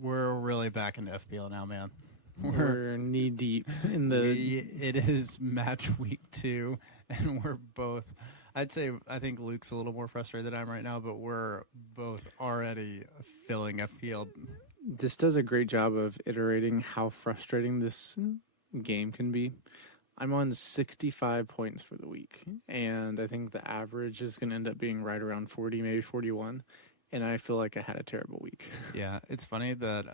We're really back into FPL now, man. We're knee deep in It is match week 2, and we're both. I think Luke's a little more frustrated than I am right now, but we're both already filling FPL. This does a great job of iterating how frustrating this game can be. I'm on 65 points for the week, and I think the average is going to end up being right around 40, maybe 41, and I feel like I had a terrible week. Yeah, it's funny that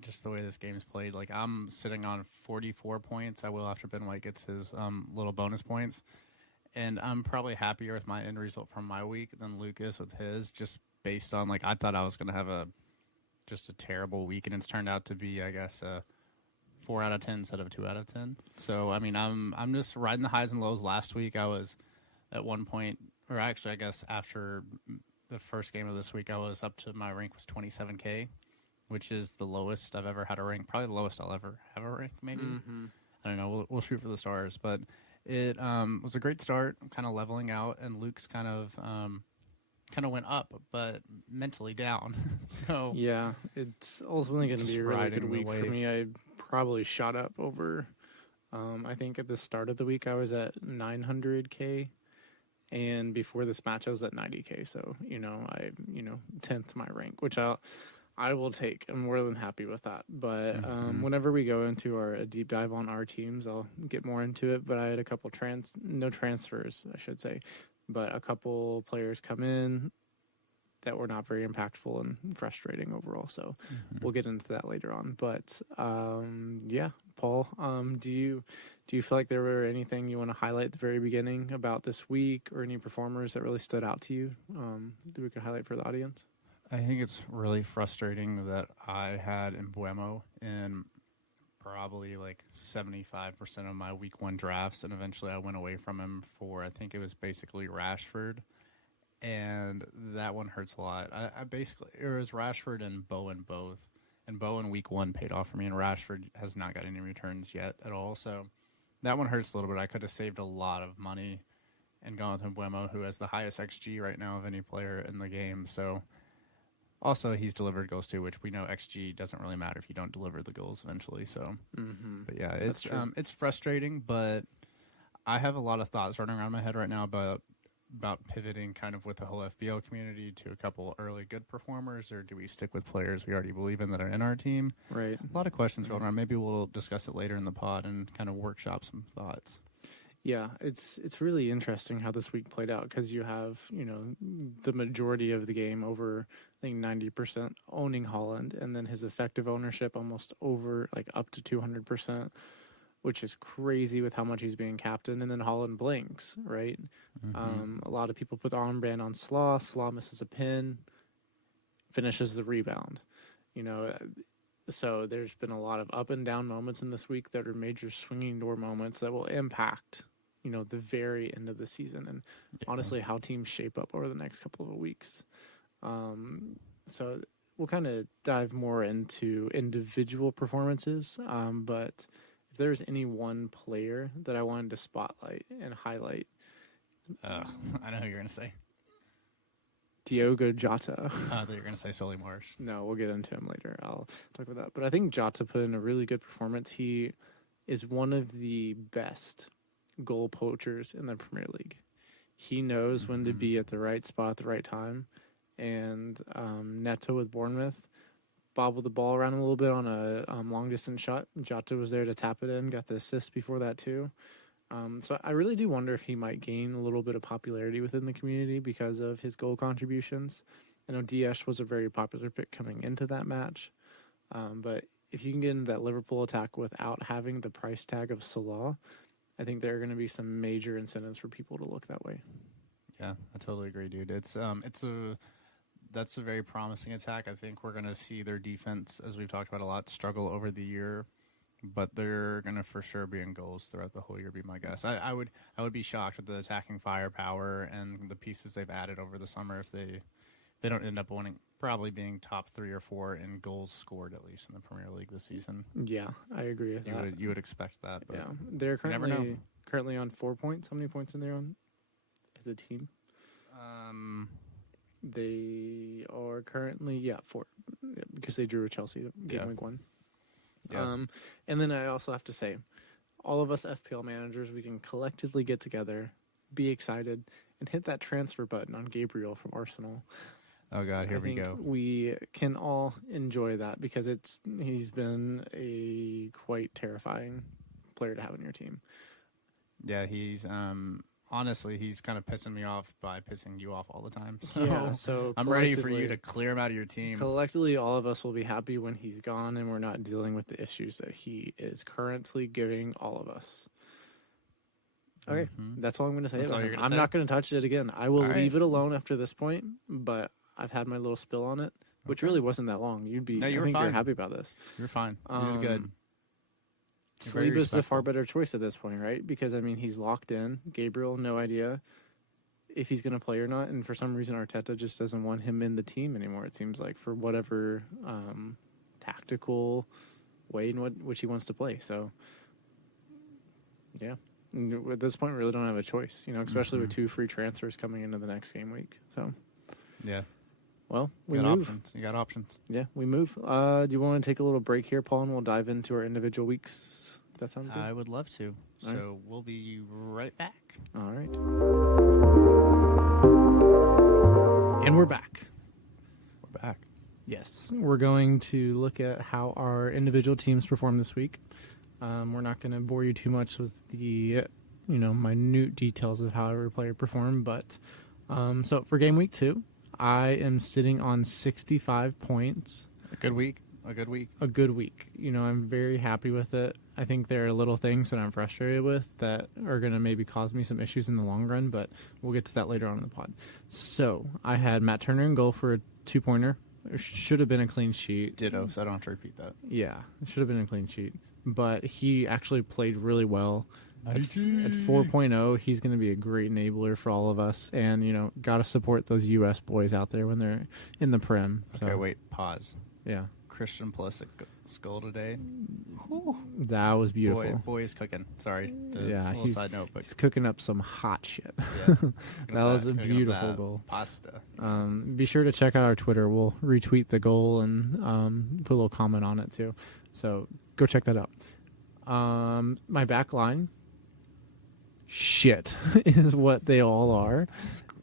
just the way this game's played, like I'm sitting on 44 points. I will after Ben White gets his little bonus points, and I'm probably happier with my end result from my week than Luke is with his, just based on, like, I thought I was going to have just a terrible week, and it's turned out to be, I guess, 4 out of 10 instead of 2 out of 10. So, I mean, I'm just riding the highs and lows. Last week I was at one point, or actually I guess after the first game of this week, I was up to, my rank was 27K, which is the lowest I've ever had a rank. Probably the lowest I'll ever have a rank, maybe. Mm-hmm. I don't know. We'll shoot for the stars. But it was a great start. I'm kind of leveling out, and Luke's kind of went up, but mentally down. So yeah, it's ultimately going to be a really good week for me. I probably shot up over. I think at the start of the week I was at 900K, and before this match I was at 90K. So I 10th my rank, which I will take. I'm more than happy with that. But whenever we go into a deep dive on our teams, I'll get more into it. But I had a couple no transfers, I should say, but a couple players come in that were not very impactful and frustrating overall. So we'll get into that later on. But yeah, Paul, do you feel like there were anything you want to highlight at the very beginning about this week, or any performers that really stood out to you that we could highlight for the audience? I think it's really frustrating that I had Mbuemo in probably like 75% of my week 1 drafts, and eventually I went away from him for, I think it was basically Rashford, and that one hurts a lot. I basically, it was Rashford and Bowen both, and Bowen week 1 paid off for me, and Rashford has not got any returns yet at all, so that one hurts a little bit. I could have saved a lot of money and gone with Mbuemo, who has the highest XG right now of any player in the game, so... Also, he's delivered goals too, which we know XG doesn't really matter if you don't deliver the goals eventually. So, but yeah, it's frustrating. But I have a lot of thoughts running around my head right now about pivoting kind of with the whole FBL community to a couple early good performers, or do we stick with players we already believe in that are in our team? Right. A lot of questions rolling around. Maybe we'll discuss it later in the pod and kind of workshop some thoughts. Yeah, it's really interesting how this week played out, because you have, the majority of the game, over, I think, 90% owning Haaland, and then his effective ownership almost over, like, up to 200%, which is crazy with how much he's being captained. And then Haaland blinks, right? A lot of people put the armband on Slaw. Slaw misses a pin, finishes the rebound. So there's been a lot of up and down moments in this week that are major swinging door moments that will impact the very end of the season, and honestly how teams shape up over the next couple of weeks. So we'll kind of dive more into individual performances, but if there's any one player that I wanted to spotlight and highlight, I know who you're going to say. Diogo Jota. I thought you were going to say Solly Marsh. No, we'll get into him later. I'll talk about that. But I think Jota put in a really good performance. He is one of the best goal poachers in the Premier League. He knows when to be at the right spot at the right time. And Neto with Bournemouth bobbled the ball around a little bit on a long distance shot. Jota was there to tap it in, got the assist before that too. So I really do wonder if he might gain a little bit of popularity within the community because of his goal contributions. I know Diaz was a very popular pick coming into that match. But if you can get into that Liverpool attack without having the price tag of Salah, I think there are going to be some major incentives for people to look that way. Yeah, I totally agree, dude. That's a very promising attack. I think we're going to see their defense, as we've talked about a lot, struggle over the year, but they're going to for sure be in goals throughout the whole year, be my guess. I would be shocked at the attacking firepower and the pieces they've added over the summer if they don't end up winning, probably being top 3 or 4 in goals scored, at least in the Premier League this season. Yeah, I agree with that. You would expect that. But yeah, they're currently on 4 points. How many points are they on as a team? They are currently 4. because they drew a Chelsea game week 1. Yeah. And then I also have to say, all of us FPL managers, we can collectively get together, be excited, and hit that transfer button on Gabriel from Arsenal. Oh God, here we go. We can all enjoy that because he's been a quite terrifying player to have on your team. Yeah, he's honestly, he's kind of pissing me off by pissing you off all the time. So I'm ready for you to clear him out of your team. Collectively, all of us will be happy when he's gone and we're not dealing with the issues that he is currently giving all of us. Okay, that's all I'm going to say about him. I'm not going to touch it again. I will leave it alone after this point, but I've had my little spill on it, which really wasn't that long. I think you're happy about this. You're fine. You did good. Sleep is a far better choice at this point, right? Because, I mean, he's locked in. Gabriel, no idea if he's going to play or not. And for some reason, Arteta just doesn't want him in the team anymore, it seems like, for whatever tactical way in which he wants to play. So, yeah. And at this point, we really don't have a choice, especially with 2 free transfers coming into the next game week. So, yeah. Well, we move. You got options. Yeah, we move. Do you want to take a little break here, Paul, and we'll dive into our individual weeks? If that sounds good. I would love to. So we'll be right back. All right. And we're back. We're back. Yes. We're going to look at how our individual teams perform this week. We're not going to bore you too much with the, minute details of how every player performed. But so for game week 2, I am sitting on 65 points. A good week. I'm very happy with it. I think there are little things that I'm frustrated with that are going to maybe cause me some issues in the long run, but we'll get to that later on in the pod. So I had Matt Turner in goal for a 2-pointer. It should have been a clean sheet. Ditto, so I don't have to repeat that. Yeah, it should have been a clean sheet. But he actually played really well. At 4.0, he's going to be a great enabler for all of us. And, got to support those U.S. boys out there when they're in the Prem. Okay, so. Wait, pause. Yeah. Christian Pulisic skull today. Whew. That was beautiful. Boy is cooking. Sorry. Side note, but he's cooking up some hot shit. Yeah, that was a beautiful goal. Pasta. Be sure to check out our Twitter. We'll retweet the goal and put a little comment on it too. So go check that out. My back line, shit, is what they all are.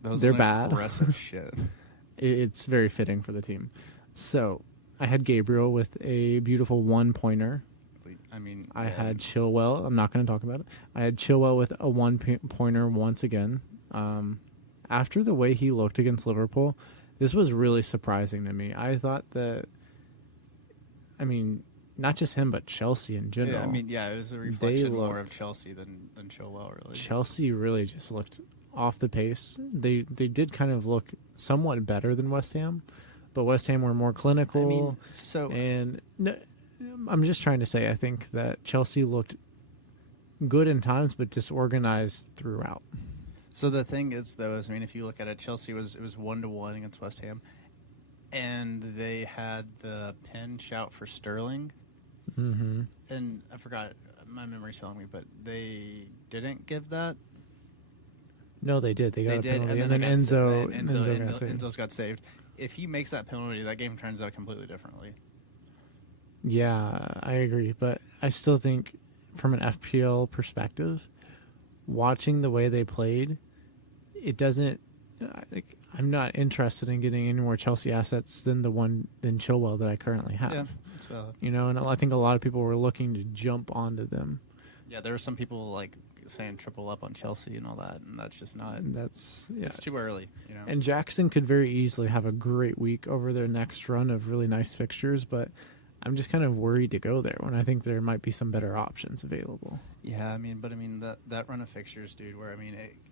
They're bad. Aggressive shit. It's very fitting for the team. So I had Gabriel with a beautiful 1-pointer. I had Chilwell. I'm not going to talk about it. I had Chilwell with a 1-pointer once again. After the way he looked against Liverpool, this was really surprising to me. I thought that, not just him, but Chelsea in general. It was a reflection more of Chelsea than Chilwell, really. Chelsea really just looked off the pace. They did kind of look somewhat better than West Ham. But West Ham were more clinical. I'm just trying to say, I think that Chelsea looked good in times, but disorganized throughout. So the thing is, though, if you look at it, Chelsea was 1-1 against West Ham, and they had the pen shout for Sterling. Mm-hmm. And I forgot, my memory's failing me, but they didn't give that. No, they did. They got a penalty, and then Enzo's got saved. If he makes that penalty, that game turns out completely differently. Yeah, I agree. But I still think from an FPL perspective, watching the way they played, it doesn't... I'm not interested in getting any more Chelsea assets than Chilwell that I currently have. Yeah, that's valid. And I think a lot of people were looking to jump onto them. Yeah, there were some people saying triple up on Chelsea and all that, and that's just not. It's too early, And Jackson could very easily have a great week over their next run of really nice fixtures, but I'm just kind of worried to go there when I think there might be some better options available. Yeah, that run of fixtures, dude, where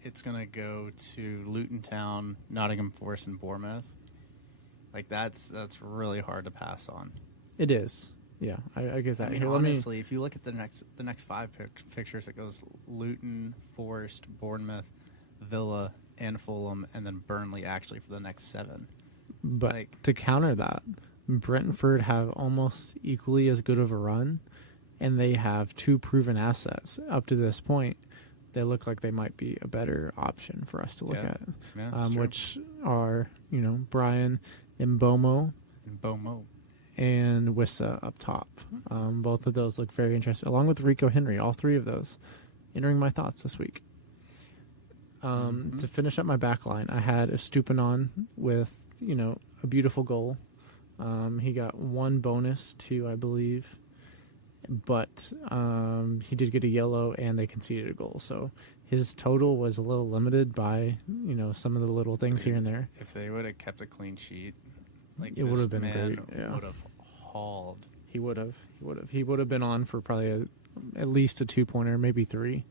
it's gonna go to Luton Town, Nottingham Forest, and Bournemouth. That's really hard to pass on. It is. Yeah, I get that. Honestly, if you look at the next 5 fixtures, it goes Luton, Forest, Bournemouth, Villa, and Fulham, and then Burnley actually for the next 7. But to counter that, Brentford have almost equally as good of a run, and they have 2 proven assets up to this point. They look like they might be a better option for us to look at, which are Brian Mbeumo. and Wissa up top. Both of those look very interesting, along with Rico Henry. All three of those entering my thoughts this week. To finish up my back line, I had Estupiñán with, a beautiful goal. He got one bonus too, I believe, but he did get a yellow and they conceded a goal. So his total was a little limited by, some of the little things here and there. If they would have kept a clean sheet, it would have been great. Yeah. Would have hauled. He would have. He would have been on for probably at least a 2-pointer, maybe 3.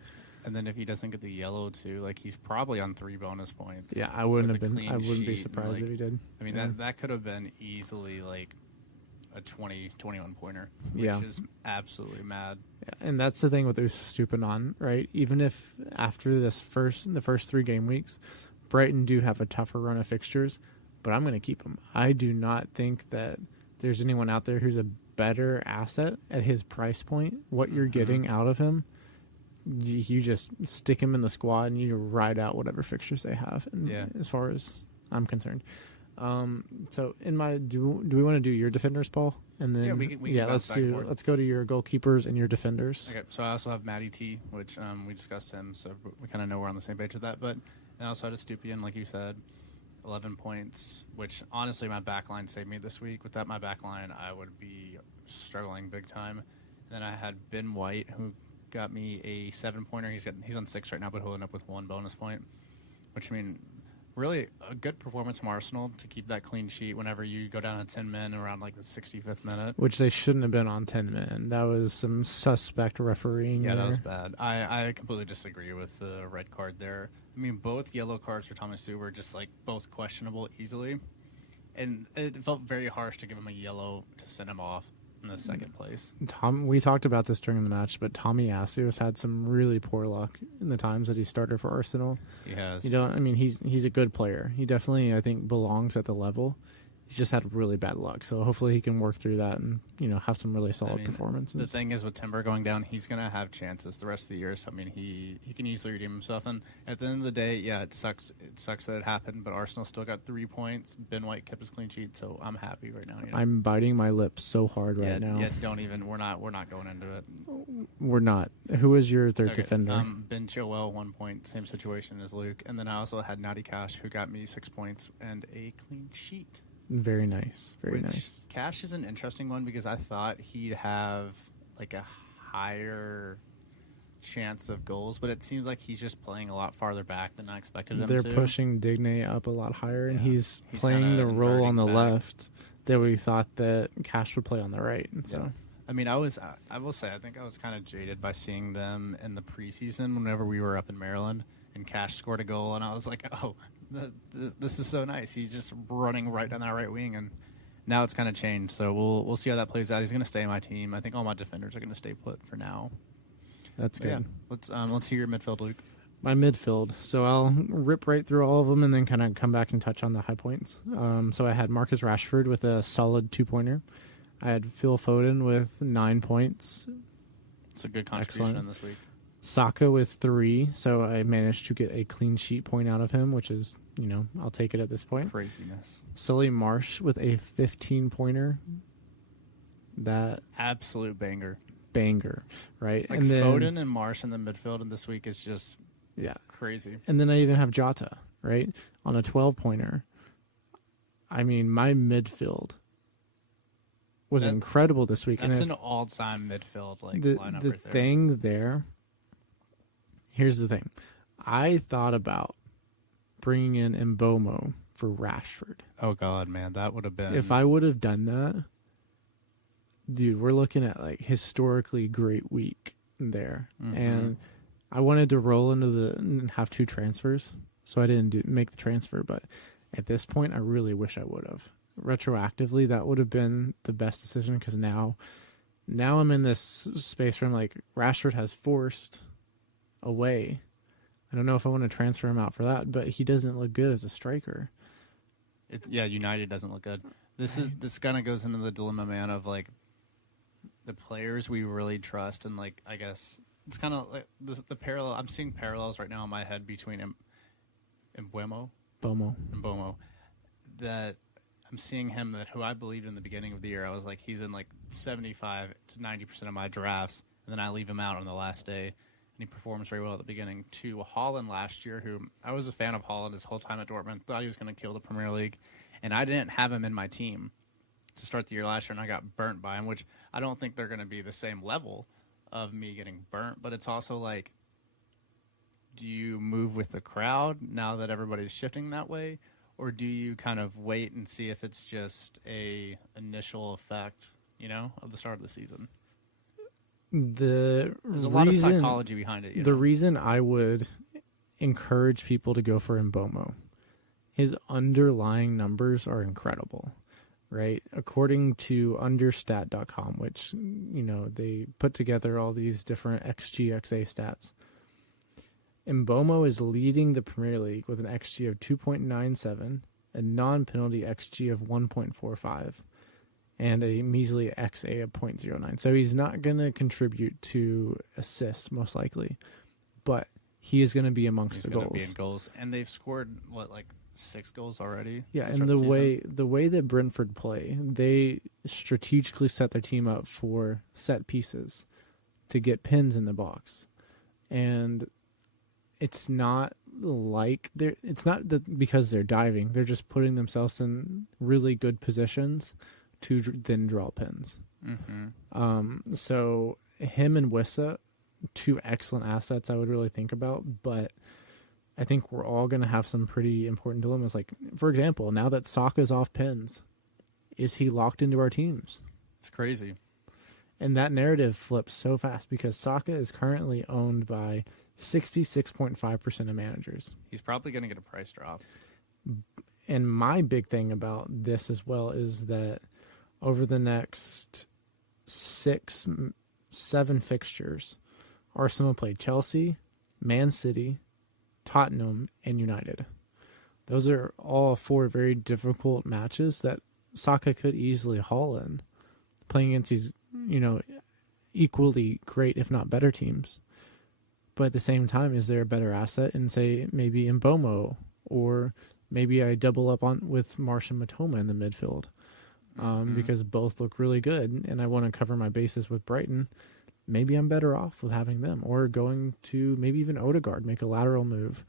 And then if he doesn't get the yellow too, he's probably on 3 bonus points. Yeah, I wouldn't be surprised if he did. I mean, that could have been easily a 21 pointer, which is absolutely mad. Yeah, and that's the thing with Estupiñán, right? Even if after the first 3 game weeks, Brighton do have a tougher run of fixtures, but I'm going to keep him. I do not think that there's anyone out there who's a better asset at his price point. What you're getting out of him, you just stick him in the squad and you ride out whatever fixtures they have. And as far as I'm concerned. So do we want to do your defenders, Paul? And then we can let's go to your goalkeepers and your defenders. Okay, so I also have Matty T, which we discussed him, so we kind of know we're on the same page with that. But I also had Estupiñán, like you said, 11 points, which honestly my backline saved me this week. Without my backline, I would be struggling big time. And then I had Ben White, who got me a 7-pointer. He's on 6 right now, but he'll end up with 1 bonus point, which really a good performance from Arsenal to keep that clean sheet whenever you go down to 10 men around the 65th minute. Which they shouldn't have been on 10 men. That was some suspect refereeing. Yeah, that was bad. I completely disagree with the red card there. I mean, both yellow cards for Tomiyasu were just both questionable easily. And it felt very harsh to give him a yellow to send him off in the second place. We talked about this during the match, but Tomiyasu has had some really poor luck in the times that he started for Arsenal. He has. He's a good player. He definitely, I think, belongs at the level. He's just had really bad luck. So hopefully he can work through that and, have some really solid performances. The thing is with Timber going down, he's going to have chances the rest of the year. So, he can easily redeem himself. And at the end of the day, it sucks. It sucks that it happened, but Arsenal still got 3 points. Ben White kept his clean sheet, so I'm happy right now. I'm biting my lips so hard right now. Yeah, don't even. We're not going into it. We're not. Who is your third defender? Ben Chilwell, 1 point. Same situation as Luke. And then I also had Nadi Cash, who got me 6 points and a clean sheet. Very nice. Very nice. Cash is an interesting one because I thought he'd have a higher chance of goals, but it seems like he's just playing a lot farther back than I expected him to. They're pushing Digne up a lot higher, and he's playing the role on the left that we thought that Cash would play on the right. And so, I will say, I think I was kind of jaded by seeing them in the preseason whenever we were up in Maryland, and Cash scored a goal, and I was like, oh, this is so nice. He's just running right down that right wing, and now it's kind of changed. So we'll see how that plays out. He's going to stay in my team. I think all my defenders are going to stay put for now. That's good. Yeah, let's hear your midfield, Luke. My midfield. So I'll rip right through all of them and then kind of come back and touch on the high points. So I had Marcus Rashford with a solid 2-pointer. I had Phil Foden with 9 points. It's a good contribution this week. Saka with 3, so I managed to get a clean sheet point out of him, which is, I'll take it at this point. Craziness. Sully Marsh with a 15-pointer. That absolute banger, right? And then Foden and Marsh in the midfield in this week is just crazy. And then I even have Jota, right, on a 12-pointer. My midfield was incredible this week. That's an all-time midfield lineup right there. The thing there. Here's the thing. I thought about bringing in Mbomo for Rashford. Oh, God, man. That would have been... If I would have done that, dude, we're looking at, historically great week there. Mm-hmm. And I wanted to roll and have 2 transfers, so I didn't make the transfer. But at this point, I really wish I would have. Retroactively, that would have been the best decision because now I'm in this space where I'm like, Rashford has forced away. I don't know if I want to transfer him out for that, but he doesn't look good as a striker. United doesn't look good. This kind of goes into the dilemma, man, of the players we really trust, and I guess it's kind of the parallel. I'm seeing parallels right now in my head between Bomo, that I'm seeing him who I believed in the beginning of the year. I was like, he's in like 75 to 90% of my drafts, and then I leave him out on the last day, and he performs very well at the beginning. To Haaland last year, who I was a fan of Haaland his whole time at Dortmund, thought he was going to kill the Premier League, and I didn't have him in my team to start the year last year, and I got burnt by him, which I don't think they're going to be the same level of me getting burnt, but it's also like, do you move with the crowd now that everybody's shifting that way? Or do you kind of wait and see if it's just a initial effect, of the start of the season? There's a lot of psychology behind it. The reason I would encourage people to go for Mbeumo, his underlying numbers are incredible, right? According to understat.com, which, they put together all these different XG, XA stats. Mbeumo is leading the Premier League with an XG of 2.97, a non-penalty XG of 1.45, and a measly XA of 0.09. So he's not going to contribute to assists, most likely, but he is going to be amongst the goals. He's going to be in goals, and they've scored, 6 goals already? Yeah, and the way that Brentford play, they strategically set their team up for set pieces to get pins in the box. And it's not because they're diving. They're just putting themselves in really good positions to then draw pins. Mm-hmm. So him and Wissa, 2 excellent assets I would really think about, but I think we're all going to have some pretty important dilemmas. Like, for example, now that Saka's off pins, is he locked into our teams? It's crazy. And that narrative flips so fast because Saka is currently owned by 66.5% of managers. He's probably going to get a price drop. And my big thing about this as well is that over the next 6-7 fixtures, Arsenal play Chelsea, Man City, Tottenham, and United. Those are all 4 very difficult matches that Saka could easily haul in, playing against these, equally great, if not better teams. But at the same time, is there a better asset in, say, maybe Mbeumo, or maybe I double up on with Marsh and Matoma in the midfield, because both look really good, and I want to cover my bases with Brighton. Maybe I'm better off with having them, or going to maybe even Odegaard, make a lateral move,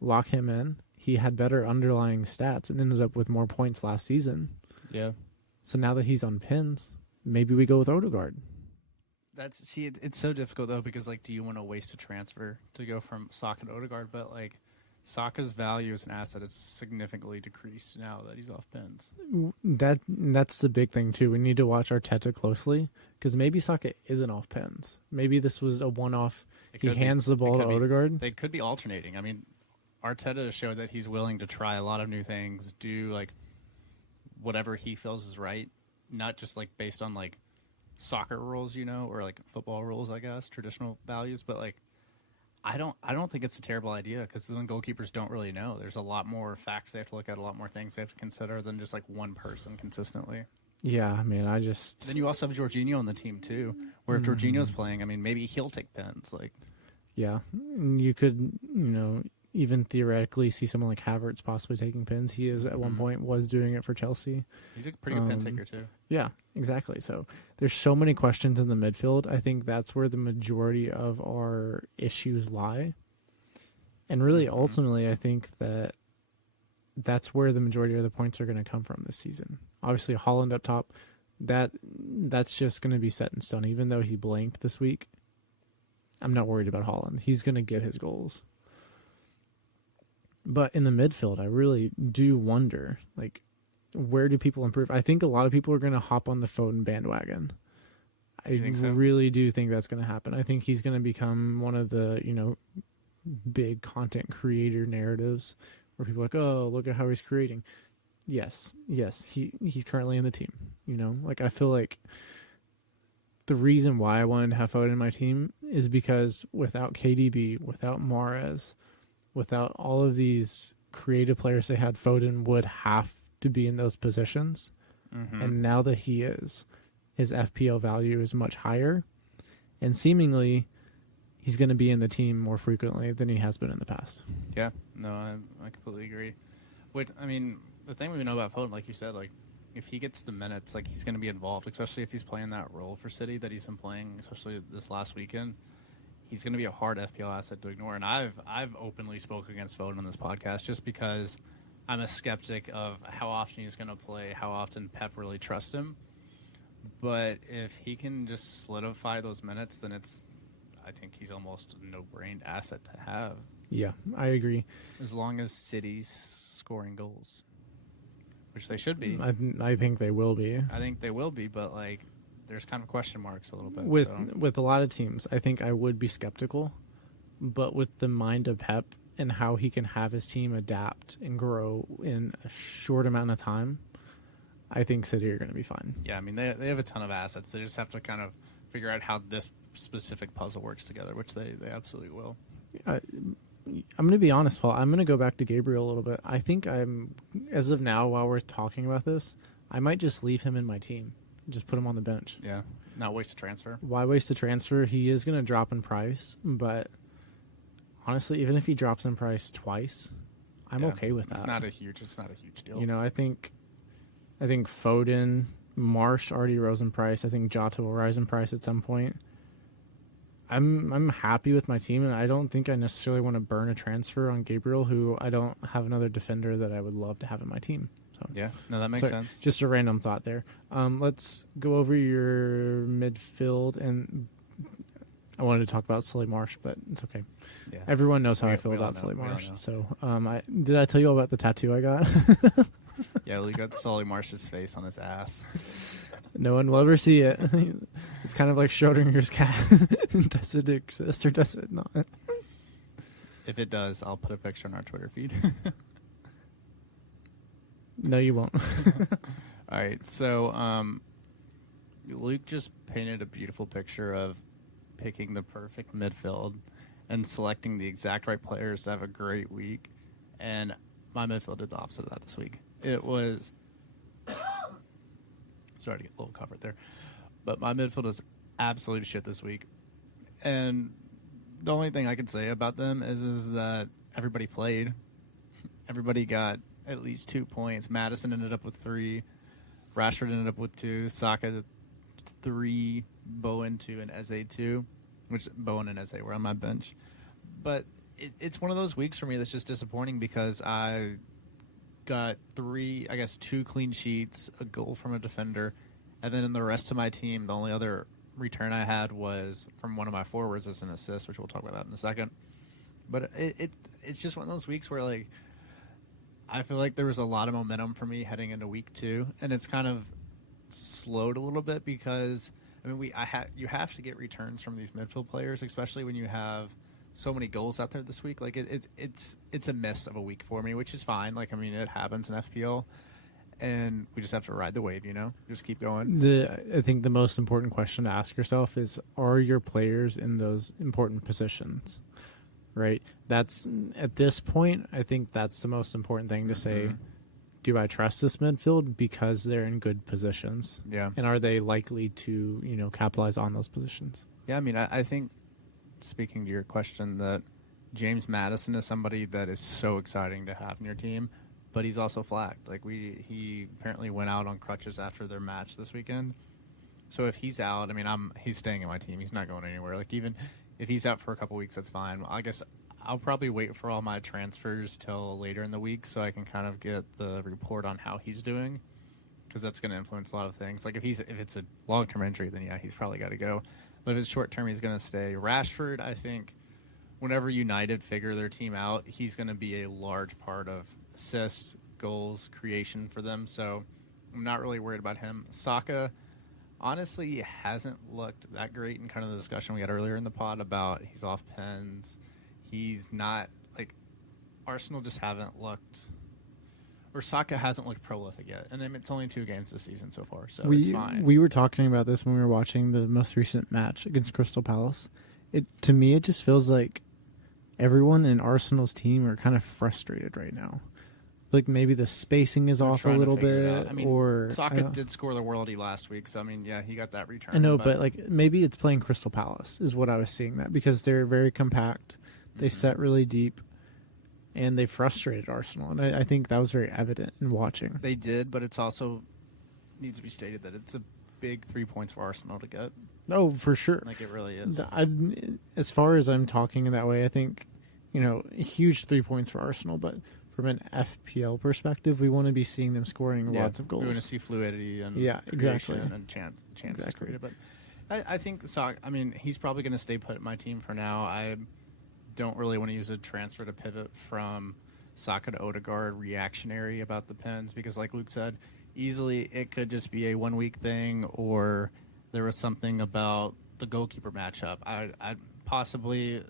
lock him in. He had better underlying stats and ended up with more points last season. Yeah. So now that he's on pins, maybe we go with Odegaard. It's so difficult though, because do you want to waste a transfer to go from Saka to Odegaard? But Saka's value as an asset is significantly decreased now that he's off pins. That's the big thing too. We need to watch Arteta closely, because maybe Saka isn't off pins. Maybe this was a one-off. He hands the ball to Odegaard. They could be alternating. I mean, Arteta showed that he's willing to try a lot of new things, do whatever he feels is right, not just based on soccer rules, or football rules, I guess, traditional values. But I don't think it's a terrible idea, because then goalkeepers don't really know. There's a lot more facts they have to look at, a lot more things they have to consider than just one person consistently. Yeah, I mean, Then you also have Jorginho on the team too, where if Jorginho's playing, I mean, maybe he'll take pens. Yeah, you could, even theoretically see someone like Havertz possibly taking pins. He is at one point was doing it for Chelsea. He's a pretty good pin taker too. Yeah, exactly. So there's so many questions in the midfield. I think that's where the majority of our issues lie. And really, ultimately, I think that's where the majority of the points are going to come from this season. Obviously, Haaland up top, that's just going to be set in stone. Even though he blanked this week, I'm not worried about Haaland. He's going to get his goals. But in the midfield, I really do wonder, where do people improve? I think a lot of people are going to hop on the Foden bandwagon. I really do think that's going to happen. I think he's going to become one of the, big content creator narratives where people are like, oh, look at how he's creating. Yes, he's currently in the team. I feel like the reason why I wanted to have Foden in my team is because without KDB, without Mahrez, without all of these creative players they had, Foden would have to be in those positions. And now that he is, his FPL value is much higher, and seemingly he's going to be in the team more frequently than he has been in the past. Yeah, no, I completely agree. the thing we know about Foden, like you said, like if he gets the minutes, like he's going to be involved, especially if he's playing that role for City that he's been playing, especially this last weekend. He's going to be a hard FPL asset to ignore. And I've openly spoke against Foden on this podcast just because I'm a skeptic of how often he's going to play, how often Pep really trusts him. But if he can just solidify those minutes, then I think he's almost a no-brained asset to have. Yeah, I agree. As long as City's scoring goals, which they should be. I think they will be. I think they will be, but like there's kind of question marks a little bit. With a lot of teams, I think I would be skeptical. But with the mind of Pep and how he can have his team adapt and grow in a short amount of time, I think City are going to be fine. Yeah, I mean, they have a ton of assets. They just have to kind of figure out how this specific puzzle works together, which they absolutely will. I'm going to be honest, Paul. I'm going to go back to Gabriel a little bit. I think as of now, while we're talking about this, I might just leave him in my team. Just put him on the bench. Yeah, not waste a transfer. Why waste a transfer? He is going to drop in price, but honestly, even if he drops in price twice, I'm okay with that. It's not a huge deal. You know, I think Foden, Marsh already rose in price. I think Jota will rise in price at some point. I'm happy with my team, and I don't think I necessarily want to burn a transfer on Gabriel, who I don't have another defender that I would love to have in my team. So, yeah, no, that makes sense. Just a random thought there. Let's go over your midfield, and I wanted to talk about Sully Marsh, but it's okay. Yeah. Everyone knows how I feel about Sully Marsh. So, did I tell you all about the tattoo I got? Yeah, we got Sully Marsh's face on his ass. No one will ever see it. It's kind of like Schrodinger's cat. Does it exist or does it not? If it does, I'll put a picture on our Twitter feed. No, you won't. All right, so Luke just painted a beautiful picture of picking the perfect midfield and selecting the exact right players to have a great week. And my midfield did the opposite of that this week. It was... Sorry to get a little covered there. But my midfield is absolute shit this week. And the only thing I can say about them is that everybody played. Everybody got at least 2 points. Madison ended up with 3. Rashford ended up with 2. Saka 3. Bowen 2. And Eze 2. Which Bowen and Eze were on my bench. But it's one of those weeks for me that's just disappointing because I got 2 clean sheets, a goal from a defender, and then in the rest of my team, the only other return I had was from one of my forwards as an assist, which we'll talk about that in a second. But it's just one of those weeks where like I feel like there was a lot of momentum for me heading into week 2, and it's kind of slowed a little bit because I mean you have to get returns from these midfield players, especially when you have so many goals out there this week. Like it's a miss of a week for me, which is fine. Like I mean, it happens in FPL, and we just have to ride the wave. You know, just keep going. I think the most important question to ask yourself is: are your players in those important positions? Right. That's at this point. I think that's the most important thing to say. Do I trust this midfield because they're in good positions? Yeah. And are they likely to capitalize on those positions? Yeah. I mean, I think. Speaking to your question, that James Madison is somebody that is so exciting to have in your team, but he's also flagged. Like he apparently went out on crutches after their match this weekend. So if he's out, I mean, he's staying in my team. He's not going anywhere. Like even if he's out for a couple weeks, that's fine. I guess I'll probably wait for all my transfers till later in the week so I can kind of get the report on how he's doing, because that's going to influence a lot of things. Like if it's a long-term injury, then yeah, he's probably got to go. But if it's short-term, he's going to stay. Rashford, I think, whenever United figure their team out, he's going to be a large part of assists, goals, creation for them. So I'm not really worried about him. Saka, honestly, hasn't looked that great in kind of the discussion we had earlier in the pod about he's off pens. He's not, like, Arsenal just haven't looked... Or Saka hasn't looked prolific yet. And it's only 2 games this season so far, so it's fine. We were talking about this when we were watching the most recent match against Crystal Palace. To me, it just feels like everyone in Arsenal's team are kind of frustrated right now. Like maybe the spacing is off a little bit. I mean, Saka did score the worldie last week, so I mean, yeah, he got that return. I know, but like maybe it's playing Crystal Palace is what I was seeing that, because they're very compact. They set really deep. and they frustrated Arsenal. And I think that was very evident in watching. They did, but it's also needs to be stated that it's a big 3 points for Arsenal to get. Oh, for sure. Like, it really is. As far as I'm talking in that way, I think, huge 3 points for Arsenal, but from an FPL perspective, we want to be seeing them scoring lots of goals. We want to see fluidity and exactly. and chances created. But I think he's probably going to stay put at my team for now. I don't really want to use a transfer to pivot from Saka to Odegaard reactionary about the pens because, like Luke said, easily it could just be a 1 week thing, or there was something about the goalkeeper matchup. I possibly,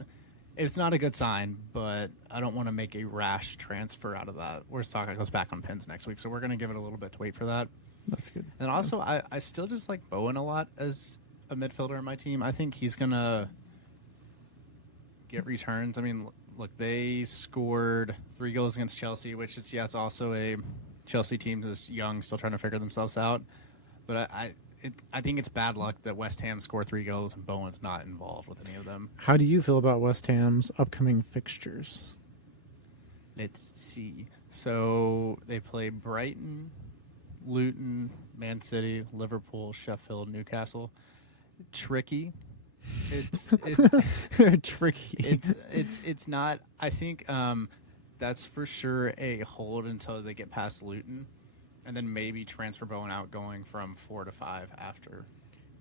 it's not a good sign, but I don't want to make a rash transfer out of that where Saka goes back on pins next week. So we're going to give it a little bit to wait for that. That's good. And also, I still just like Bowen a lot as a midfielder in my team. I think he's going to get returns. I mean, look, they scored 3 goals against Chelsea, which is, it's also a Chelsea team that's young, still trying to figure themselves out. But I think it's bad luck that West Ham scored 3 goals and Bowen's not involved with any of them. How do you feel about West Ham's upcoming fixtures? Let's see. So they play Brighton, Luton, Man City, Liverpool, Sheffield, Newcastle. Tricky. It's tricky. It's not. I think that's for sure a hold until they get past Luton, and then maybe transfer Bowen out going from 4 to 5 after.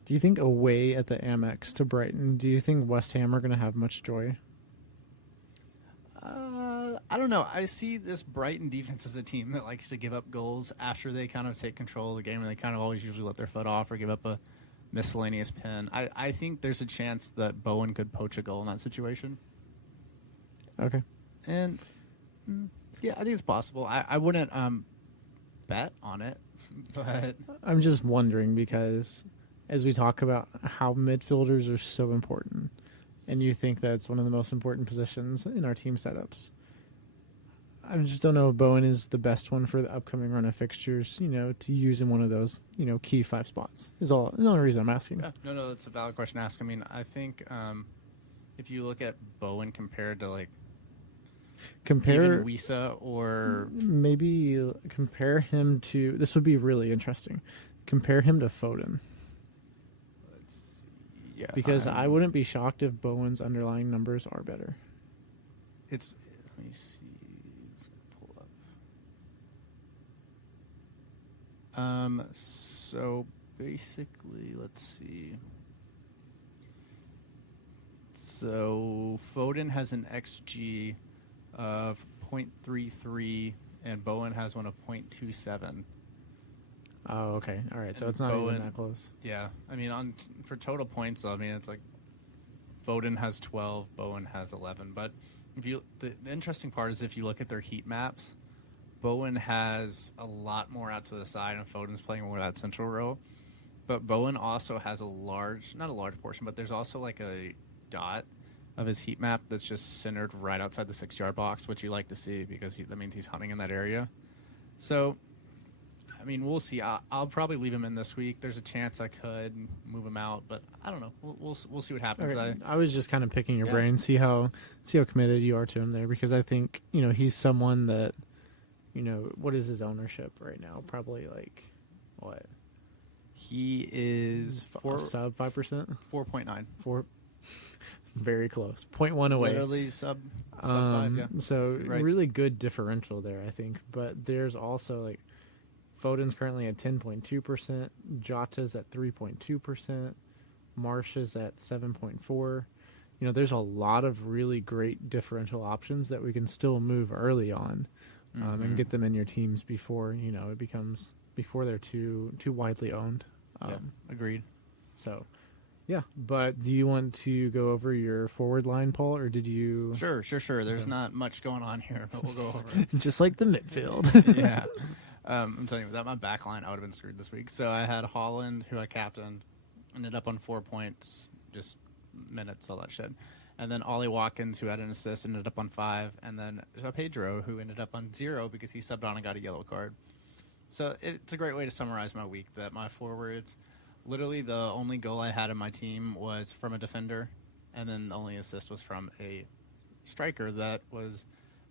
Do you think away at the Amex to Brighton, do you think West Ham are going to have much joy? I don't know. I see this Brighton defense as a team that likes to give up goals after they kind of take control of the game, and they kind of always usually let their foot off or give up a miscellaneous pin. I think there's a chance that Bowen could poach a goal in that situation. Okay. And yeah, I think it's possible. I wouldn't bet on it, but I'm just wondering because as we talk about how midfielders are so important, and you think that's one of the most important positions in our team setups, I just don't know if Bowen is the best one for the upcoming run of fixtures, to use in one of those, key 5 spots. Is the only reason I'm asking. Yeah, no, that's a valid question to ask. I mean, I think if you look at Bowen compared to even Wisa, or maybe compare him to, this would be really interesting, compare him to Foden. Let's see. Yeah, because I wouldn't be shocked if Bowen's underlying numbers are better. Let me see. Let's pull up. So basically, let's see. So Foden has an XG of 0.33, and Bowen has one of 0.27. Oh, okay. All right. So it's not even that close. Yeah. I mean, for total points, I mean, it's like Foden has 12, Bowen has 11. But the interesting part is if you look at their heat maps, Bowen has a lot more out to the side, and Foden's playing more of that central row. But Bowen also has not a large portion, but there's also like a dot of his heat map that's just centered right outside the 6-yard box, which you like to see because that means he's hunting in that area. So, I mean, we'll see. I'll probably leave him in this week. There's a chance I could move him out, but I don't know. We'll see what happens. Right. I was just kind of picking your brain, see how committed you are to him there, because I think he's someone that what is his ownership right now? Probably like what? He is sub 5%, 4.9, 4. Very close. 0.1 away. Literally sub 5, yeah. So really good differential there, I think. But there's also Foden's currently at 10.2%, Jota's at 3.2%, Marsh's at 7.4%. There's a lot of really great differential options that we can still move early on, and get them in your teams before it becomes they're too widely owned. Agreed. So. Yeah, but do you want to go over your forward line, Paul, or did you... Sure. There's not much going on here, but we'll go over it. Just like the midfield. Yeah. I'm telling you, without my back line, I would have been screwed this week. So I had Haaland, who I captained, ended up on 4 points, just minutes, all that shit. And then Ollie Watkins, who had an assist, ended up on 5. And then Pedro, who ended up on 0 because he subbed on and got a yellow card. So it's a great way to summarize my week, that my forwards... Literally, the only goal I had in my team was from a defender, and then the only assist was from a striker that was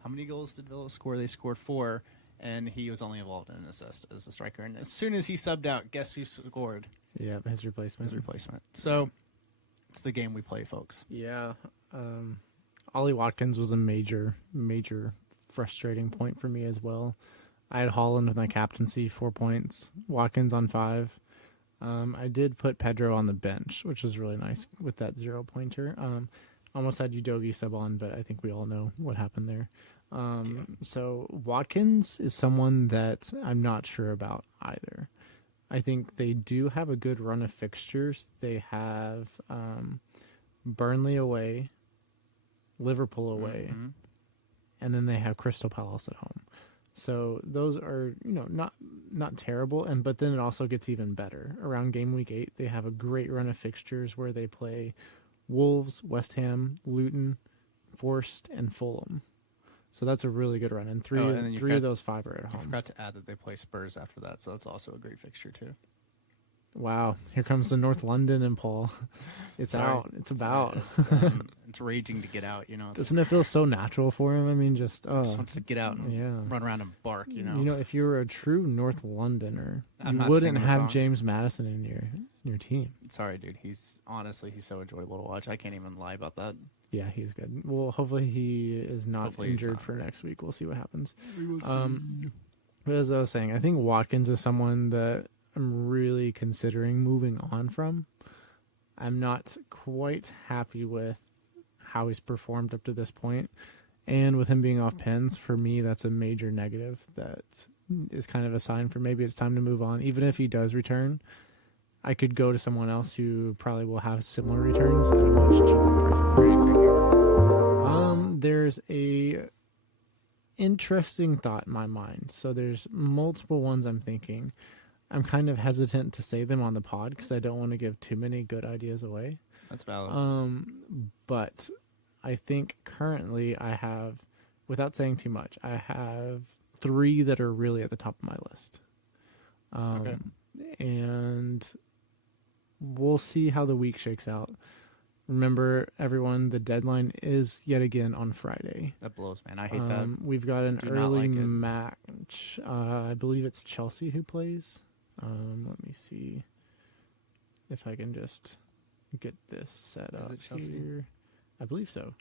how many goals did Villa score? They scored 4, and he was only involved in an assist as a striker. And as soon as he subbed out, guess who scored? Yeah, his replacement. So it's the game we play, folks. Yeah. Ollie Watkins was a major frustrating point for me as well. I had Holland with my captaincy, 4 points. Watkins on 5. I did put Pedro on the bench, which was really nice with that 0-pointer. Almost had Udogi sub on, but I think we all know what happened there. So Watkins is someone that I'm not sure about either. I think they do have a good run of fixtures. They have Burnley away, Liverpool away, and then they have Crystal Palace at home. So those are, not terrible, but then it also gets even better. Around game week 8, they have a great run of fixtures where they play Wolves, West Ham, Luton, Forest, and Fulham. So that's a really good run, and three of those 5 are at home. I forgot to add that they play Spurs after that, so that's also a great fixture too. Wow, here comes the North London and Paul. It's out. It's about. It's raging to get out, Doesn't it feel so natural for him? I mean, just wants to get out and run around and bark, if you were a true North Londoner, you wouldn't have James Maddison in your team. Sorry, dude. He's so enjoyable to watch. I can't even lie about that. Yeah, he's good. Well, hopefully he is not injured for next week. We'll see what happens. We will see. But as I was saying, I think Watkins is someone that I'm really considering moving on from. I'm not quite happy with how he's performed up to this point. And with him being off pens, for me, that's a major negative. That is kind of a sign for maybe it's time to move on. Even if he does return, I could go to someone else who probably will have similar returns at a much cheaper price. There's a interesting thought in my mind. So there's multiple ones I'm thinking. I'm kind of hesitant to say them on the pod because I don't want to give too many good ideas away. That's valid. But I think currently I have, without saying too much, I have 3 that are really at the top of my list. Okay. And we'll see how the week shakes out. Remember, everyone, the deadline is yet again on Friday. That blows, man. I hate that. We've got an early match. I believe it's Chelsea who plays. Let me see if I can just get this set up here. I believe so.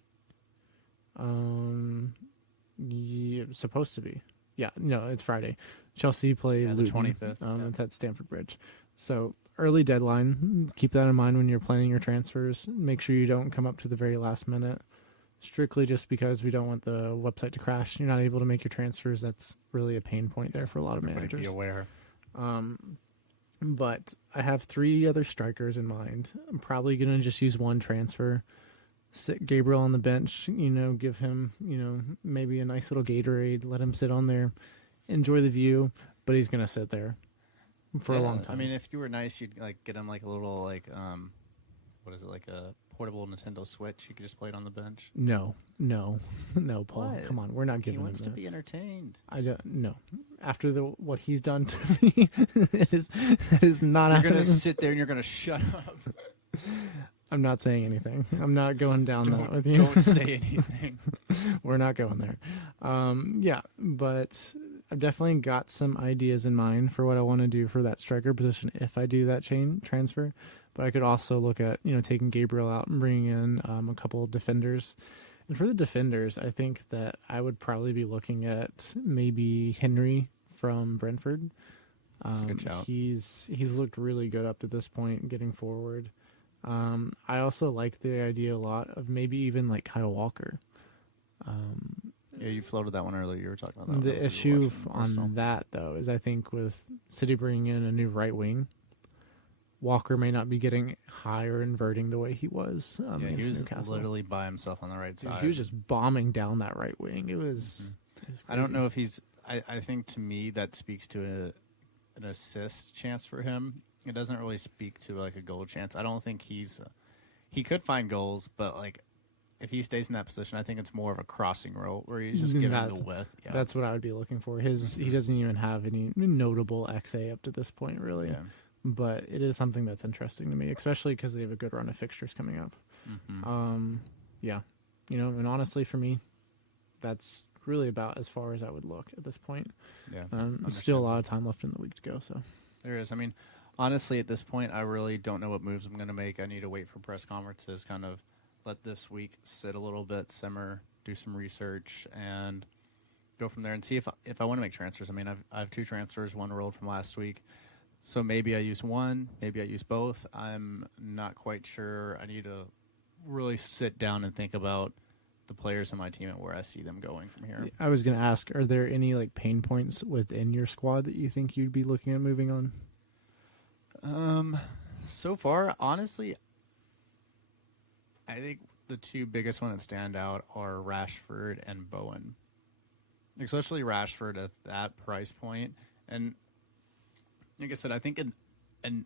Yeah, supposed to be. Yeah, no, it's Friday. Chelsea play Luton. The 25th. It's at Stamford Bridge. So early deadline. Keep that in mind when you're planning your transfers. Make sure you don't come up to the very last minute. Strictly just because we don't want the website to crash. You're not able to make your transfers. That's really a pain point there for a lot of managers. Be aware. But I have 3 other strikers in mind. I'm probably going to just use one transfer. Sit Gabriel on the bench, give him, maybe a nice little Gatorade, let him sit on there, enjoy the view, but he's going to sit there for a long time. I mean, if you were nice, you'd get him a little what is it, like a portable Nintendo Switch? You could just play it on the bench. No, Paul. What? Come on, we're not giving him that. He wants to be entertained. I don't. No, after what he's done to me, that is not. You're gonna sit there and you're gonna shut up. I'm not saying anything. I'm not going down that with you. Don't say anything. We're not going there. Yeah, but I've definitely got some ideas in mind for what I want to do for that striker position if I do that chain transfer. But I could also look at, taking Gabriel out and bringing in a couple of defenders. And for the defenders, I think that I would probably be looking at maybe Henry from Brentford. That's a good shout. He's looked really good up to this point, getting forward. I also like the idea a lot of maybe even like Kyle Walker. Yeah, you floated that one earlier. You were talking about that. The issue on that, though, is I think with City bringing in a new right wing, Walker may not be getting high or inverting the way he was. He was Newcastle. Literally by himself on the right side. He was just bombing down that right wing. It was. It was I don't know if he's. I think to me that speaks to an assist chance for him. It doesn't really speak to a goal chance. I don't think he could find goals, but if he stays in that position, I think it's more of a crossing role where he's just giving the width. Yeah. That's what I would be looking for. He doesn't even have any notable XA up to this point, really. Yeah. But it is something that's interesting to me, especially because they have a good run of fixtures coming up. Mm-hmm. Yeah. And honestly, for me, that's really about as far as I would look at this point. Yeah, still a lot of time left in the week to go. So there is. I mean, honestly, at this point, I really don't know what moves I'm going to make. I need to wait for press conferences, kind of let this week sit a little bit, simmer, do some research, and go from there and see if I want to make transfers. I mean, I have 2 transfers, 1 rolled from last week. So maybe I use one, maybe I use both. I'm not quite sure. I need to really sit down and think about the players in my team and where I see them going from here. I was going to ask, are there any like pain points within your squad that you think you'd be looking at moving on? So far, honestly, I think the 2 biggest ones that stand out are Rashford and Bowen. Especially Rashford at that price point. And like I said, I think in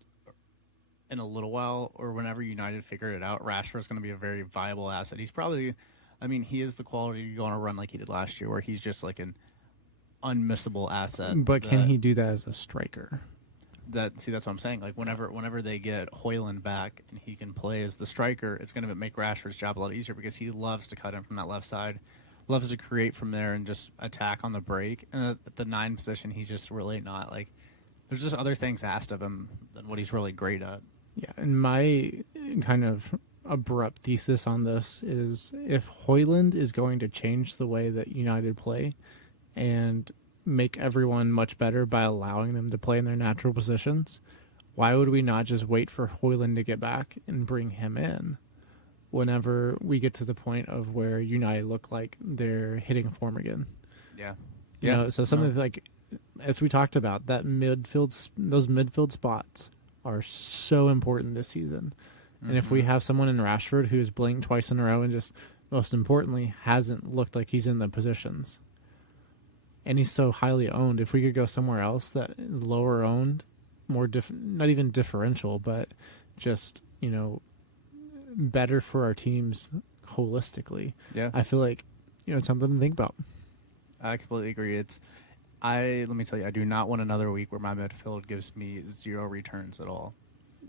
a little while, or whenever United figure it out, Rashford's going to be a very viable asset. He's probably, I mean, he is the quality to go on a run like he did last year, where he's just like an unmissable asset. But can he do that as a striker? That's what I'm saying. Like whenever they get Højlund back and he can play as the striker, it's going to make Rashford's job a lot easier because he loves to cut in from that left side, loves to create from there and just attack on the break. And at the 9 position, he's just really not like. There's just other things asked of him than what he's really great at. Yeah, and my kind of abrupt thesis on this is if Højlund is going to change the way that United play and make everyone much better by allowing them to play in their natural positions, why would we not just wait for Højlund to get back and bring him in whenever we get to the point of where United look like they're hitting form again? Yeah. You know, so something like, as we talked about, those midfield spots are so important this season. And if we have someone in Rashford who's blinked twice in a row and just, most importantly, hasn't looked like he's in the positions, and he's so highly owned, if we could go somewhere else that is lower owned, more not even differential, but just, you know, better for our teams holistically. Yeah, I feel like, you know, it's something to think about. I completely agree. Let me tell you, I do not want another week where my midfield gives me 0 returns at all.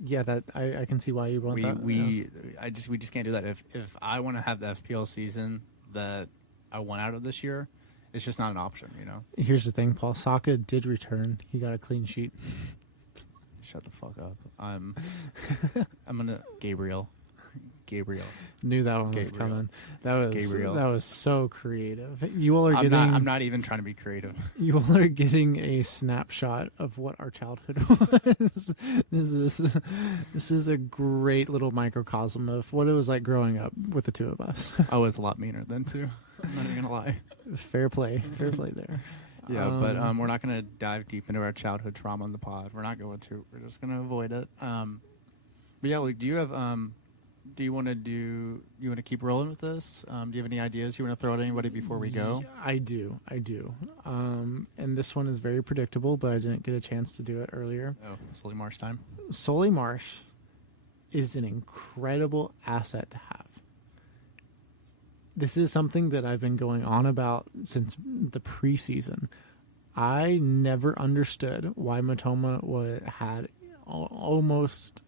Yeah, that I can see why you want that. We just can't do that. If I want to have the FPL season that I want out of this year, it's just not an option, you know. Here's the thing, Paul Saka did return. He got a clean sheet. Shut the fuck up. I'm gonna Gabriel. Knew that one was coming. That was so creative. You all are I'm not even trying to be creative. You all are getting a snapshot of what our childhood was. This is a great little microcosm of what it was like growing up with the 2 of us. I was a lot meaner then too. I'm not even gonna lie. Fair play there. Yeah, but we're not gonna dive deep into our childhood trauma in the pod. We're not going to. We're just gonna avoid it. But yeah, like, do you have Do you want to keep rolling with this? Do you have any ideas you want to throw at anybody before we go? Yeah, I do. And this one is very predictable, but I didn't get a chance to do it earlier. Oh, Solly Marsh time. Solly Marsh is an incredible asset to have. This is something that I've been going on about since the preseason. I never understood why Matoma had almost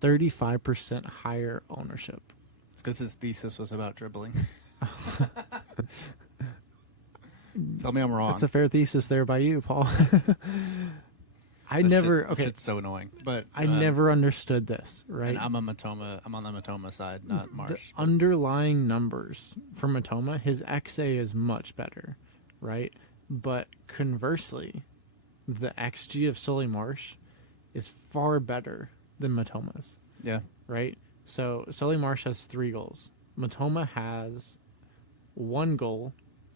35% higher ownership. It's because his thesis was about dribbling. Tell me I'm wrong. That's a fair thesis there by you, Paul. Shit's so annoying. But I never understood this, right? And I'm on the Matoma side, not Marsh. The underlying numbers for Matoma, his XA is much better, right? But conversely, the XG of Solly Marsh is far better than Matoma's. Yeah. Right? So Solly Marsh has 3 goals. Matoma has 1 goal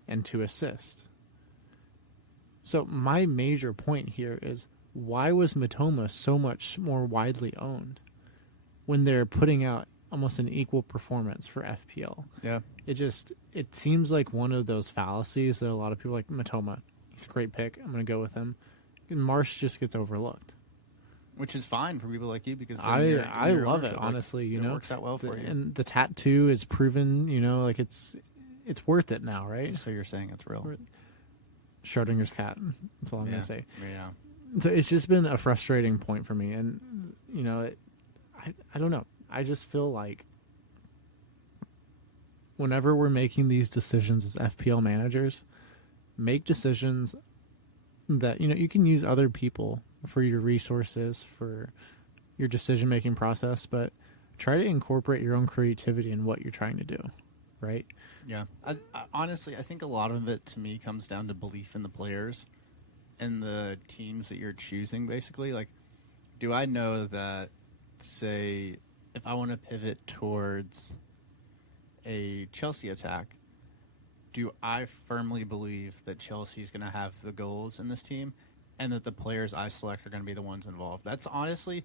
and 2 assists. So my major point here is, why was Matoma so much more widely owned when they're putting out almost an equal performance for FPL? Yeah. It seems like one of those fallacies that a lot of people like. Matoma, he's a great pick, I'm going to go with him. And Marsh just gets overlooked. Which is fine for people like you, because I love it, honestly. You know, it works out well for you. And the tattoo is proven. You know, like it's worth it now, right? So you're saying it's real. Schrodinger's cat. That's all I'm gonna say. Yeah. So it's just been a frustrating point for me, and you know, I don't know. I just feel like whenever we're making these decisions as FPL managers, make decisions that, you can use other people for your resources, for your decision-making process, but try to incorporate your own creativity in what you're trying to do, right? Yeah. I honestly, I think a lot of it to me comes down to belief in the players and the teams that you're choosing, basically. Like, do I know that, say, if I want to pivot towards a Chelsea attack, do I firmly believe that Chelsea is going to have the goals in this team and that the players I select are going to be the ones involved? That's honestly,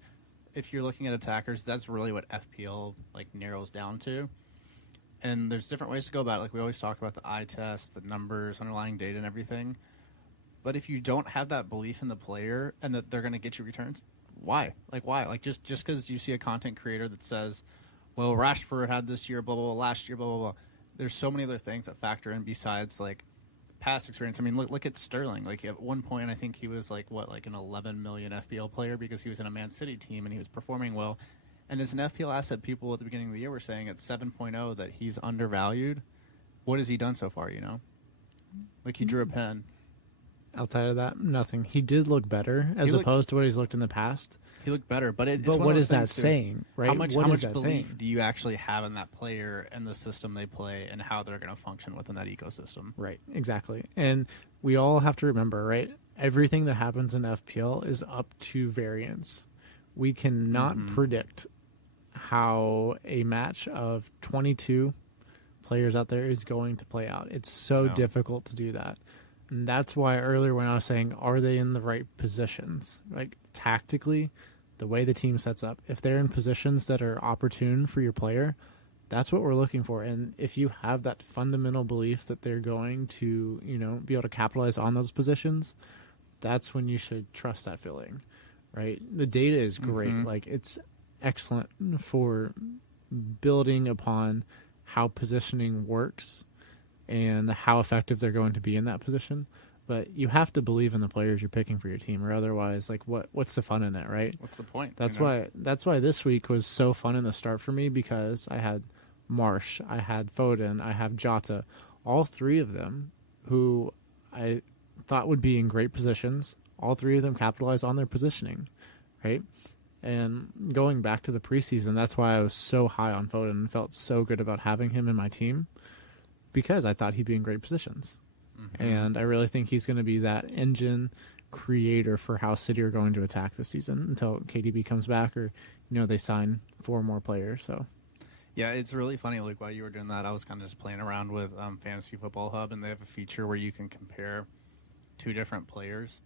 if you're looking at attackers, that's really what FPL narrows down to. And there's different ways to go about it. Like, we always talk about the eye test, the numbers, underlying data, and everything. But if you don't have that belief in the player and that they're going to get you returns, why? Why? Just because you see a content creator that says, well, Rashford had this year, blah, blah, blah, last year, blah, blah, blah. There's so many other things that factor in besides, past experience. I mean, look at Sterling. At one point, I think he was, an 11 million FPL player because he was in a Man City team and he was performing well. And as an FPL asset, people at the beginning of the year were saying at 7.0 that he's undervalued. What has he done so far, he drew a pen. Outside of that, nothing. He did look better opposed to what he's looked in the past. He looked better, but what is that saying, right? How much belief do you actually have in that player and the system they play and how they're going to function within that ecosystem? Right, exactly. And we all have to remember, right? Everything that happens in FPL is up to variance. We cannot predict how a match of 22 players out there is going to play out. It's so difficult to do that. And that's why earlier when I was saying, are they in the right positions? Tactically, the way the team sets up, if they're in positions that are opportune for your player, that's what we're looking for. And if you have that fundamental belief that they're going to, be able to capitalize on those positions, that's when you should trust that feeling, right? The data is great. It's excellent for building upon how positioning works and how effective they're going to be in that position. But you have to believe in the players you're picking for your team, or otherwise, what's the fun in it, right? What's the point? That's why this week was so fun in the start for me, because I had Marsh, I had Foden, I have Jota, all three of them who I thought would be in great positions. All three of them capitalized on their positioning, right? And going back to the preseason, that's why I was so high on Foden and felt so good about having him in my team, because I thought he'd be in great positions. And I really think he's going to be that engine creator for how City are going to attack this season until KDB comes back, or, they sign 4 more players. So, yeah, it's really funny. While you were doing that, I was kind of just playing around with Fantasy Football Hub, and they have a feature where you can compare 2 different players.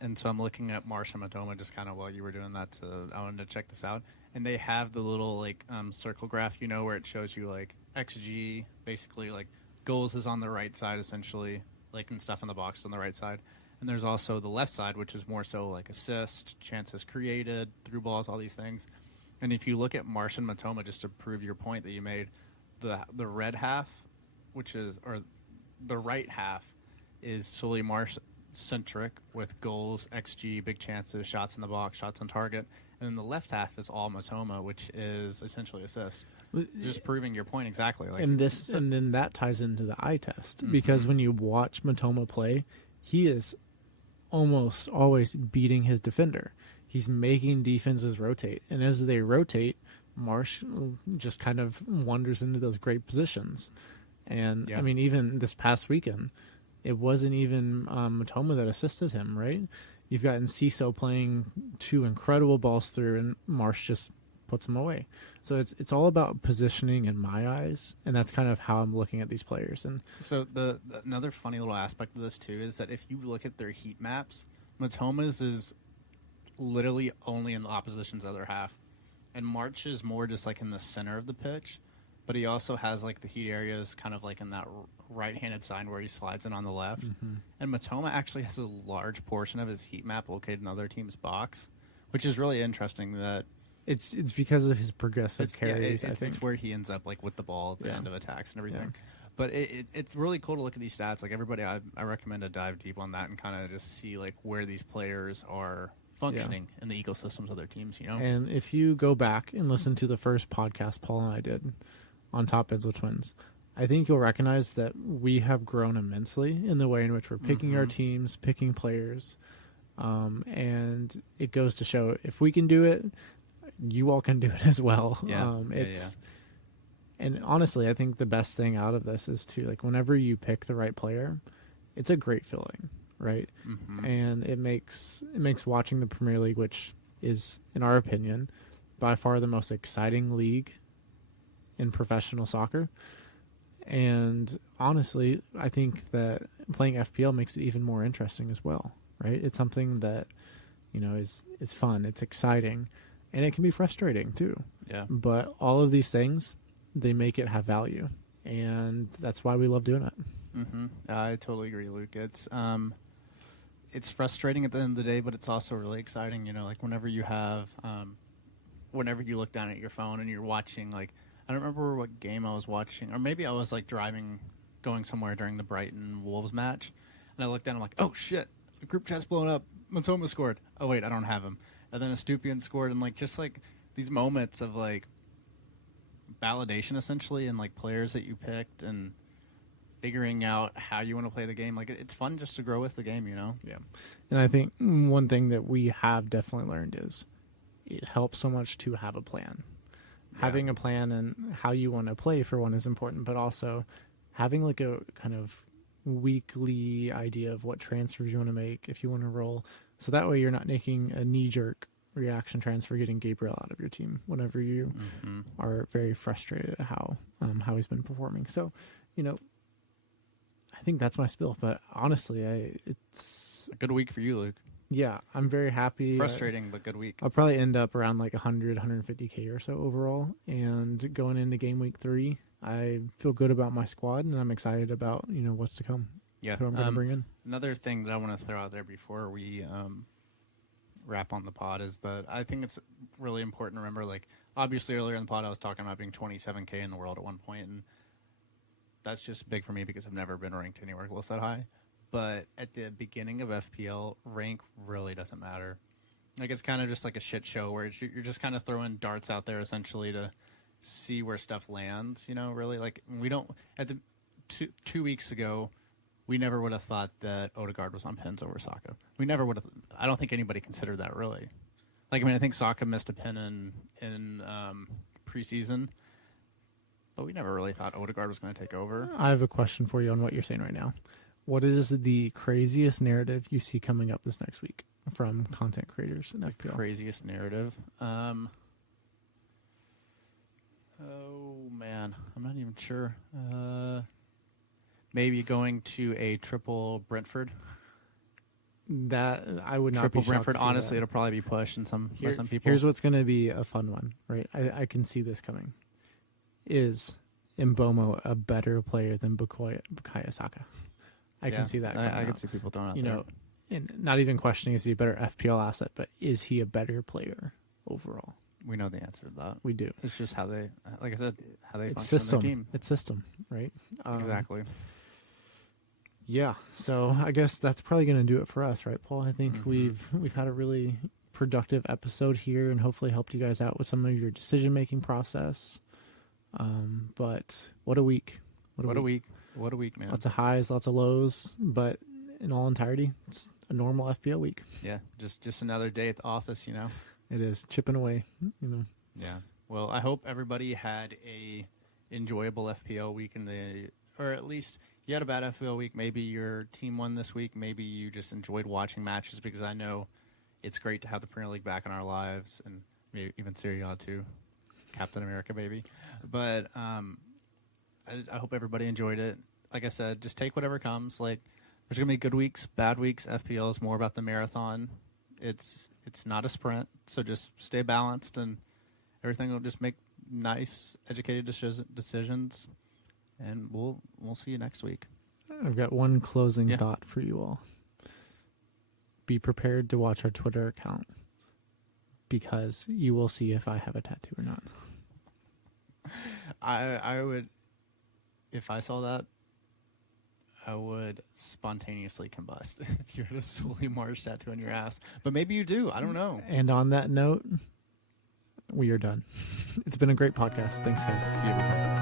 And so I'm looking at Marsh and Matoma just kind of while you were doing that. I wanted to check this out. And they have the little circle graph, where it shows you XG, basically goals is on the right side essentially, and stuff in the box on the right side. And there's also the left side, which is more so assist, chances created, through balls, all these things. And if you look at Marsh and Matoma, just to prove your point that you made, the red half, the right half is solely Marsh centric with goals, XG, big chances, shots in the box, shots on target. And then the left half is all Matoma, which is essentially assist. Just proving your point exactly. And then that ties into the eye test, because when you watch Matoma play, he is almost always beating his defender. He's making defenses rotate, and as they rotate, Marsh just kind of wanders into those great positions. And I mean, even this past weekend, it wasn't even Matoma that assisted him, right? You've got Enciso playing 2 incredible balls through, and Marsh just puts them away. So it's all about positioning in my eyes, and that's kind of how I'm looking at these players. And so another funny little aspect of this too is that if you look at their heat maps, Matoma's is literally only in the opposition's other half, and March is more just in the center of the pitch. But he also has the heat areas kind of in that right-handed side where he slides in on the left. And Matoma actually has a large portion of his heat map located in the other team's box, which is really interesting. That it's because of his progressive carries. I think it's where he ends up with the ball at the end of attacks and everything. But it's really cool to look at these stats. Everybody, I recommend to dive deep on that and kind of just see where these players are functioning in the ecosystems of their teams. And if you go back and listen to the first podcast Paul and I did on Top Ends with Twins, I think you'll recognize that we have grown immensely in the way in which we're picking our teams, picking players. And it goes to show if we can do it, you all can do it as well. Yeah. And honestly, I think the best thing out of this is to, like, whenever you pick the right player, it's a great feeling, right? And it makes watching the Premier League, which is, in our opinion, by far the most exciting league in professional soccer. And honestly, I think that playing FPL makes it even more interesting as well, right? It's something that, is fun, it's exciting, and it can be frustrating too. Yeah. But all of these things, they make it have value, and that's why we love doing it. I totally agree, Luke. It's frustrating at the end of the day, but it's also really exciting. Like whenever you look down at your phone and you're watching, like, I don't remember what game I was watching, or maybe I was like driving, going somewhere during the Brighton Wolves match, and I looked down, I'm like, oh shit, the group chat's blown up. Matoma scored. Oh wait, I don't have him. And then Estupiñán scored, and like just like these moments of like validation essentially, and like players that you picked and figuring out how you want to play the game. Like it's fun just to grow with the game, Yeah. And I think one thing that we have definitely learned is it helps so much to have a plan. Having a plan and how you want to play for one is important, but also having like a kind of weekly idea of what transfers you want to make, if you want to roll. So that way you're not making a knee-jerk reaction transfer getting Gabriel out of your team whenever you are very frustrated at how he's been performing. So, I think that's my spiel. But honestly, it's a good week for you, Luke. Yeah, I'm very happy. Frustrating, but good week. I'll probably end up around like 100, 150K or so overall. And going into game week 3, I feel good about my squad, and I'm excited about, what's to come. Yeah. Who I'm going to bring in. Another thing that I want to throw out there before we wrap on the pod is that I think it's really important to remember, like, obviously earlier in the pod I was talking about being 27K in the world at one point, and that's just big for me because I've never been ranked anywhere close that high. But at the beginning of FPL, rank really doesn't matter. Like, it's kind of just like a shit show where you're just kind of throwing darts out there essentially to see where stuff lands, really. Like, we don't, at the 2 weeks ago, we never would have thought that Odegaard was on pins over Saka. We never would have, I don't think anybody considered that really. Like, I mean, I think Saka missed a pin in preseason, but we never really thought Odegaard was going to take over. I have a question for you on what you're saying right now. What is the craziest narrative you see coming up this next week from content creators in FPL? Craziest narrative? Oh, man. I'm not even sure. Maybe going to a triple Brentford. That I would not triple be Brentford. shocked to see Honestly, that. it'll probably be pushed by some people. Here's what's going to be a fun one, right? I can see this coming. Is Mbomo a better player than Bukayo Saka? I can see that. I can see people throwing out there. And not even questioning is he a better FPL asset, but is he a better player overall? We know the answer to that. We do. It's just how they, like I said, how they it's function system. in their team. It's system, right? Exactly. Yeah. So I guess that's probably going to do it for us, right, Paul? I think we've had a really productive episode here, and hopefully helped you guys out with some of your decision making process. But what a week! What a week! What a week, man. Lots of highs, lots of lows, but in all entirety, it's a normal FPL week. Yeah, just another day at the office, It is chipping away, Yeah. Well, I hope everybody had a enjoyable FPL week or at least you had a bad FPL week. Maybe your team won this week. Maybe you just enjoyed watching matches, because I know it's great to have the Premier League back in our lives, and maybe even Serie A too. Captain America, baby. But I hope everybody enjoyed it. Like I said, just take whatever comes. Like, there's going to be good weeks, bad weeks. FPL is more about the marathon. It's not a sprint, so just stay balanced, and everything will just make nice, educated decisions. And we'll see you next week. I've got one closing thought for you all. Be prepared to watch our Twitter account, because you will see if I have a tattoo or not. I would, if I saw that, I would spontaneously combust if you had a Sully Marsh tattoo on your ass. But maybe you do. I don't know. And on that note, we are done. It's been a great podcast. Thanks, guys. See you, everybody.